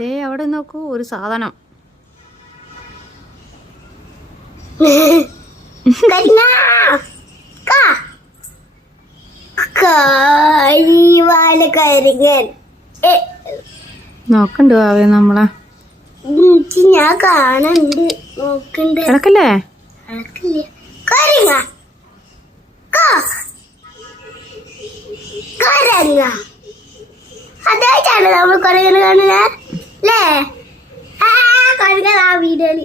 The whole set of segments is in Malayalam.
ദേ അവിടെ നോക്കൂ ഒരു സാധനം. നോക്കണ്ടോ അവ നമ്മളെ. ഞാൻ കാണണ്ട് നോക്കണ്ട്. കിടക്കല്ലേ അതായിട്ടാണ് നമ്മൾ കുറേ കാണുന്നത്. അല്ലേ ആ കൊരങ്ങ ആ വീഡിയോയിൽ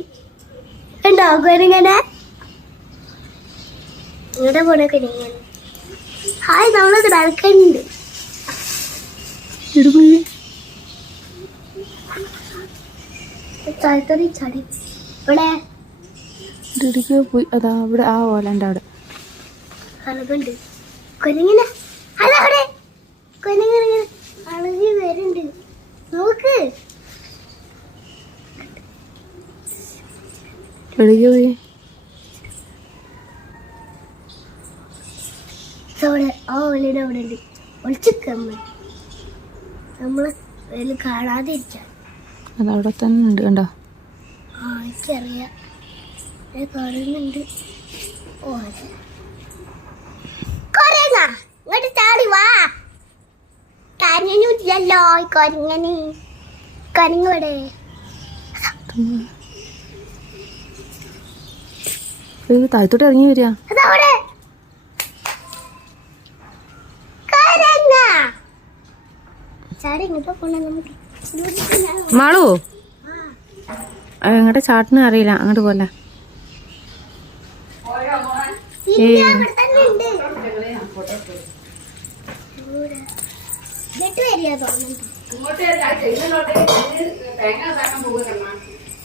ഉണ്ടോ കൊരങ്ങനെ? ഇങ്ങോട്ട് പോണ കൊരങ്ങനെ. ഹായ് നമ്മളത് നടക്കുന്നുണ്ട് ചാടി ചാടി. ഇവിടെ. ഇടുക്കിയോ പോയി. അതാ അവിടെ ആ ഓലന്റെ അവിടെ. അളകുണ്ട് കൊരങ്ങനെ. അതവിടെ കൊരങ്ങനെ അളകി വരുന്നുണ്ട്. നോക്ക്. ഇടുക്കിയോ പോയി ആ ഓലയുടെ അവിടെ ഉണ്ട്. ഒളിച്ചിക്കമ്മ നമ്മൾ അതിൽ കാണാതെ ഇരിക്കാം അത് തന്നെ ഉണ്ട് കണ്ടോ? ആ എനിക്കറിയാം. ഞാൻ കാണുന്നുണ്ട്. ഓ അതെ. കൊരങ്ങ. ഇങ്ങോട്ട് ചാടി വാ. കരഞ്ഞില്ലല്ലോ കൊരങ്ങനെ. കൊരങ്ങവിടെ താഴത്തോട്ട് ഇറങ്ങി വരിക. മാളു? എങ്ങോട്ട് ചാട്ടിന് അറിയില്ല. അങ്ങോട്ട് പോലെ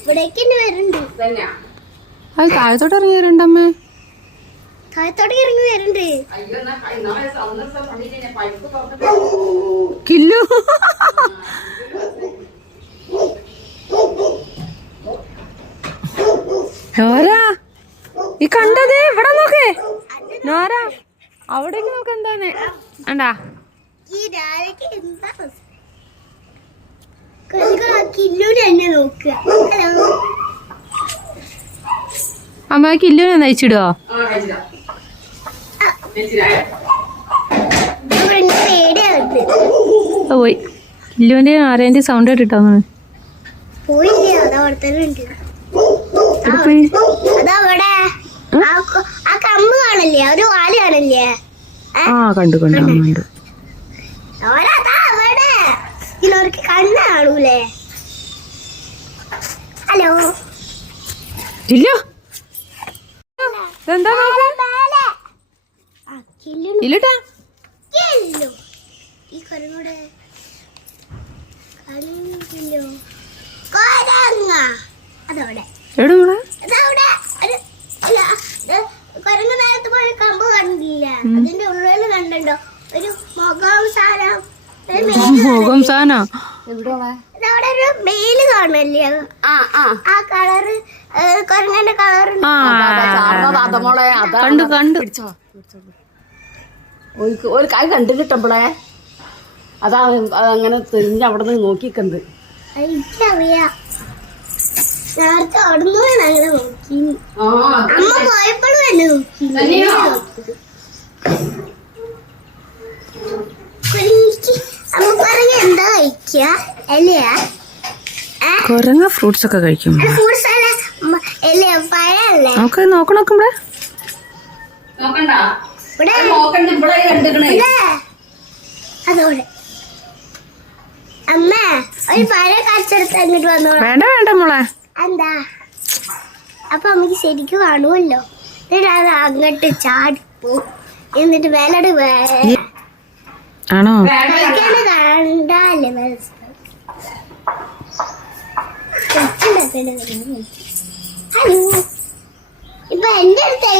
ഇവിടേക്ക് തന്നെ വരുന്നുണ്ട് അത് താഴത്തോട്ട് ഇറങ്ങി വരണ്ടമ്മേ താഴത്തോട്ട് ഇറങ്ങി കില്ലു. നോര ഈ കണ്ടത് ഇവിടെ നോക്കേ. നോര അവിടേക്ക് നോക്ക് എന്താന്ന്. കണ്ടാ. ഈ തന്നെ എന്താ കില്ലുനെ എന്നെ നോക്കുക ഹലോ അമ്മ കില്ലുനെ നയിച്ചിടുവോ ഇവിടെ എനിക്ക് പേടിയാവുന്നത് അത് പോയി കില്ലുവിന്റെ ആരേന്റെ സൗണ്ട് കേട്ടിട്ടാന്ന് തന്നെ ഉണ്ട്. ഇവിടെ പോയി? ഇല്ലുവിന്റെ ആരേന്റെ സൗണ്ട് ആ കമ്പ് കാണില്ലേ? ഒരു വാൽ കാണില്ലേ? ആ കണ്ടു കണ്ടു കണ്ടു? കണ്ണ് കാണൂലേ? ഹലോ? കില്ലു ഇതെന്താ ഇല്ലട്ടാ. ഈ കരങ്ങൂടെ അതവിടെ. എവിടെ അതവിടെ. കൊരങ്ങ നേരത്തെ പോയ കമ്പ് കണ്ടില്ല? അതിന്റെ ഉള്ളിൽ കണ്ടോ ഒരു മുഖം സാധനം. മുഖം സാധന. ഒരു മെയിൽ കാണല്ലേ ആ കളറ് കൊരങ്ങന്റെ കളർ ആ കണ്ടു കണ്ടു. ഒരു കായ് കണ്ടു കിട്ടുമ്പോളേ അതാ അങ്ങനെ തിരിഞ്ഞ് അവിടെ നിന്ന് നോക്കിക്കുന്നത് എനിക്കറിയാം. നേരത്തെ അവിടുന്ന് അങ്ങനെ നോക്കി. അമ്മ പോയപ്പോഴും എന്നെ നോക്കി. കൊരങ്ങ ഫ്രൂട്ട്സ് ഒക്കെ കഴിക്കും. നമുക്ക് നോക്ക് നോക്കുമ്പോ നോക്കണ്ട. വേണ്ട വേണ്ട മോളെ. എന്താ? അപ്പൊ നമുക്ക് ശരിക്കും കാണുമല്ലോ. എന്നിട്ട് അത് അങ്ങോട്ട് ചാടിപ്പോ എന്നിട്ട് വേലട് വേണോ കണ്ടാലേ ഹലോ ഇപ്പൊ എന്റെ അടുത്ത്